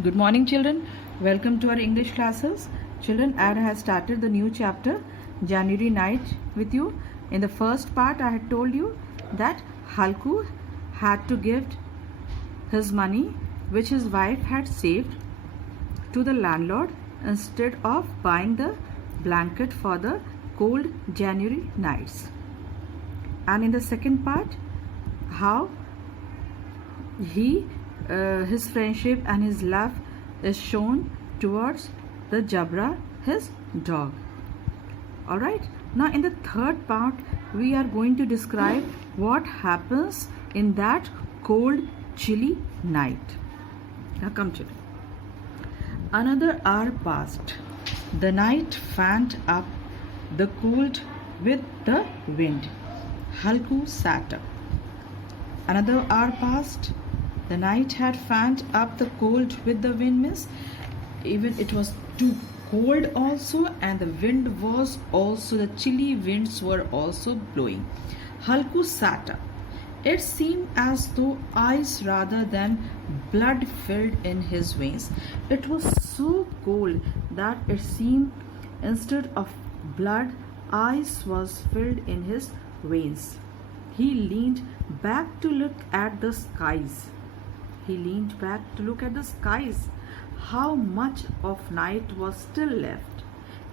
Good morning, children. Welcome to our English classes. Children, I have started the new chapter, January night, with you. In the first part, I had told you that Halku had to give his money, which his wife had saved, to the landlord instead of buying the blanket for the cold January nights. And in the second part, how his friendship and his love is shown towards the Jabra, his dog. Alright, now in the third part we are going to describe what happens in that cold chilly night. Now come children. Another hour passed. The night fanned up the cold with the wind. Halku sat up. Another hour passed. The night had fanned up the cold with the wind, miss. Even it was too cold also, and the wind was also, the chilly winds were also blowing. Halku sat up. It seemed as though ice rather than blood filled in his veins. It was so cold that it seemed instead of blood, ice was filled in his veins. He leaned back to look at the skies. How much of night was still left?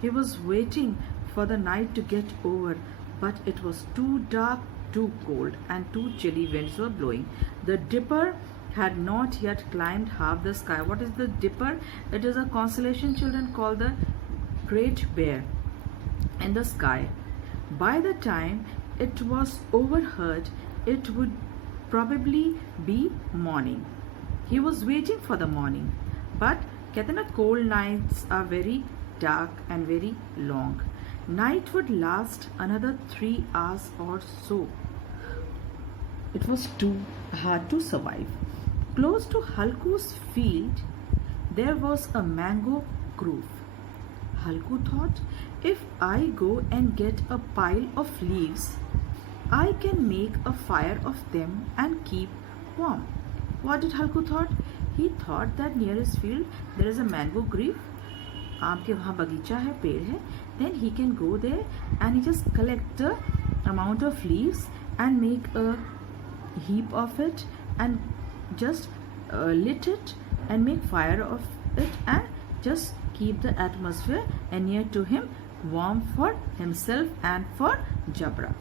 He was waiting for the night to get over, but it was too dark, too cold, and too chilly winds were blowing. The Dipper had not yet climbed half the sky. What is the Dipper? It is a constellation, children, called the Great Bear in the sky. By the time it was overhead, it would probably be morning. He was waiting for the morning, but कहते हैं ना, cold nights are very dark and very long. Night would last another 3 hours or so. It was too hard to survive. Close to Halku's field, there was a mango grove. Halku thought, if I go and get a pile of leaves, I can make a fire of them and keep warm. What did Halku thought? He thought that near his field there is a mango grove. आम के वहाँ बगीचा है, पेड़ है. Then he can go there and he just collect the amount of leaves and make a heap of it and just lit it and make fire of it and just keep the atmosphere and near to him warm for himself and for Jabra.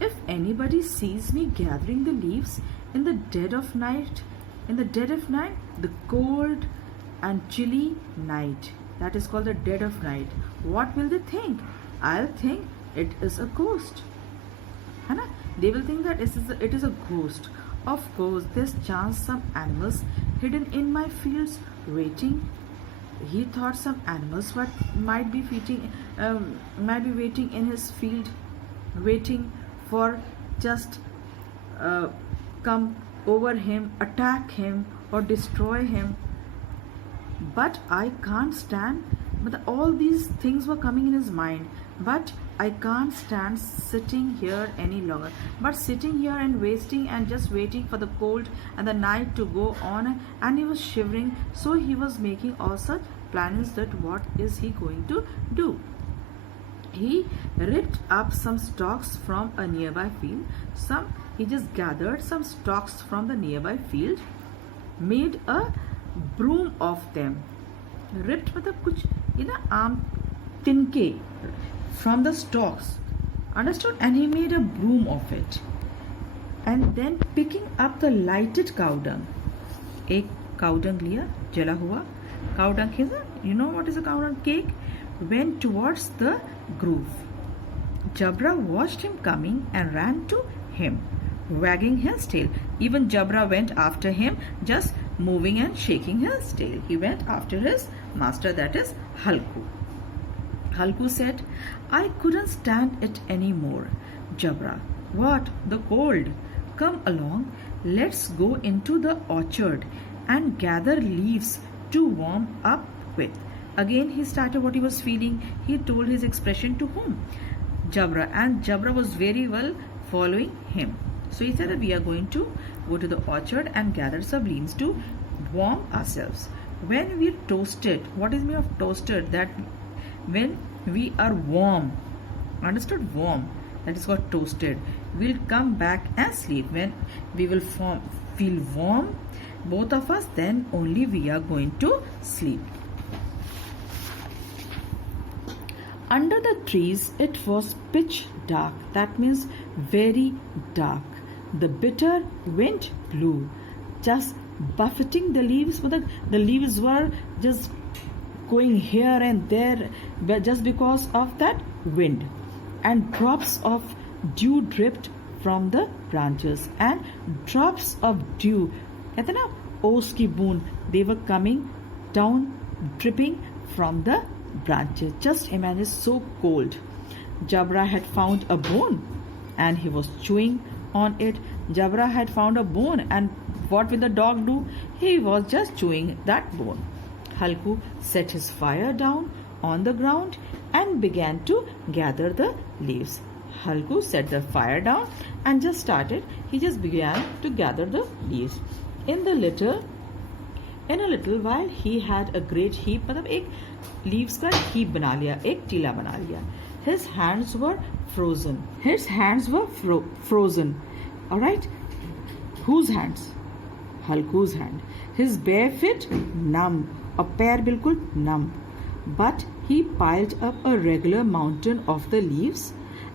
If anybody sees me gathering the leaves in the dead of night, the cold and chilly night, that is called the dead of night, what will they think? I'll think it is a ghost. Hai? They will think that it is a ghost. Of course, there's chance some animals hidden in my fields waiting. He thought some animals might be waiting in his field, waiting for just come over him, attack him or destroy him. But I can't stand, but all these things were coming in his mind, but I can't stand sitting here any longer. But sitting here and wasting and just waiting for the cold and the night to go on, and he was shivering, so he was making all such plans that what is he going to do. He ripped up some stalks from a nearby field. He just gathered some stalks from the nearby field, made a broom of them. Ripped मतलब कुछ ये ना आम तिनके from the stalks, understood? And he made a broom of it. And then picking up the lighted cow dung, एक cow dung लिया जला हुआ cow dung is you know what is a cow dung cake, went towards the grove. Jabra watched him coming and ran to him, wagging his tail. Even Jabra went after him, just moving and shaking his tail. He went after his master, that is Halku. Halku said, I couldn't stand it anymore. Jabra, what? The cold. Come along, let's go into the orchard and gather leaves to warm up with. Again he started what he was feeling. He told his expression to whom? Jabra. And Jabra was very well following him. So he said that we are going to go to the orchard and gather some leaves to warm ourselves. When we toasted, what is mean of toasted? That when we are warm, understood? Warm, that is called toasted. We'll come back and sleep. When we will feel warm, both of us, then only we are going to sleep. Under the trees, it was pitch dark. That means very dark. The bitter wind blew, just buffeting the leaves. But the leaves were just going here and there just because of that wind. And drops of dew dripped from the branches. And drops of dew, कहते ना ओस की बूंद, they were coming down, dripping from the branches. Just imagine, so cold. Jabra had found a bone and he was chewing on it. Jabra had found a bone, and what will the dog do? He was just chewing that bone. Halku set his fire down on the ground and began to gather the leaves. Halku set the fire down and he just began to gather the leaves. In a little while he had a great heap, मतलब एक leaves का heap बना लिया, एक टीला बना लिया. His hands were frozen. Alright? Whose hands? Halku's hand. His bare feet numb. और पैर बिल्कुल numb. But he piled up a regular mountain of the leaves,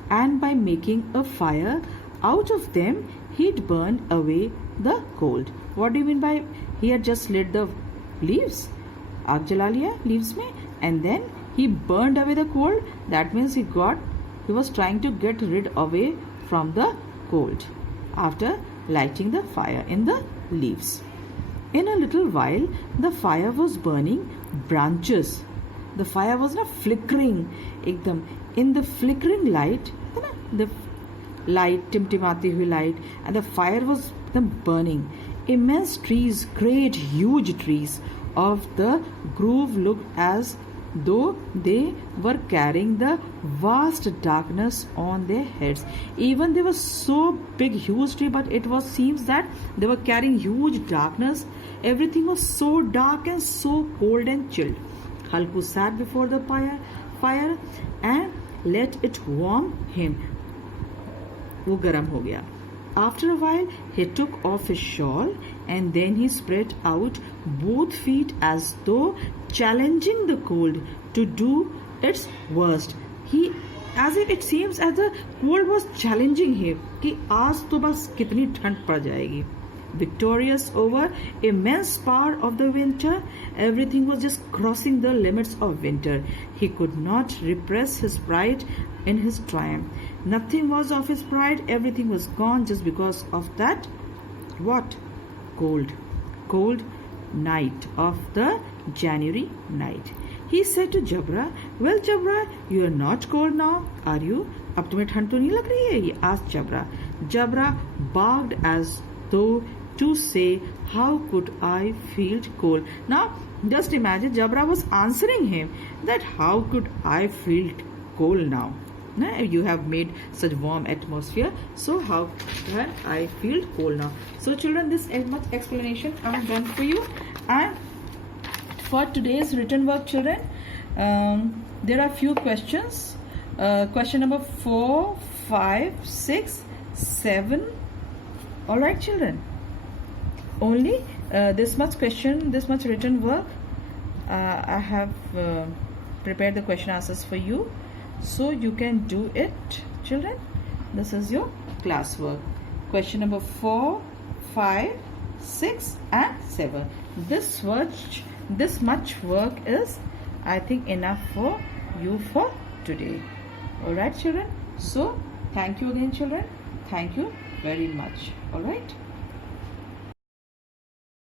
and by making a fire out of them, he'd burned away the cold. What do you mean by he had just lit the leaves? आग जला लिया leaves में, and then he burned away the cold. That means he was trying to get rid away from the cold after lighting the fire in the leaves. In a little while, the fire was burning branches. The fire was not flickering एकदम. In the flickering light, the light, टिमटिमाती हुई light, and the fire was burning. Immense trees, great huge trees of the grove looked as though they were carrying the vast darkness on their heads. Even they were so big, huge tree, but seems that they were carrying huge darkness. Everything was so dark and so cold and chilled. Halku sat before the fire and let it warm him. वो गर्म हो गया. After a while, he took off his shawl and then he spread out both feet as though challenging the cold to do its worst. As if it seems as the cold was challenging him कि आज तो बस कितनी ठंड पड़ जाएगी. Victorious over immense power of the winter, everything was just crossing the limits of winter. He could not repress his pride in his triumph. Nothing was of his pride, everything was gone just because of that. What? Cold night of the January night. He said to Jabra, well Jabra, you are not cold now, are you? अब तुम्हें ठंड तो नहीं लग रही है? He asked Jabra. Jabra barked as though to say, how could I feel cold? Now, just imagine Jabra was answering him that how could I feel cold now? You have made such warm atmosphere, so how can I feel cold now? So children, this much explanation I have done for you. And for today's written work, children, there are few questions. Question number 4, 5, 6, 7. Alright children, only this much question, this much written work. I have prepared the question answers for you, so you can do it children. This is your class work. Question number 4, 5, 6 and 7. This much work is, I think, enough for you for today. Alright children, so thank you again children, thank you very much. Alright.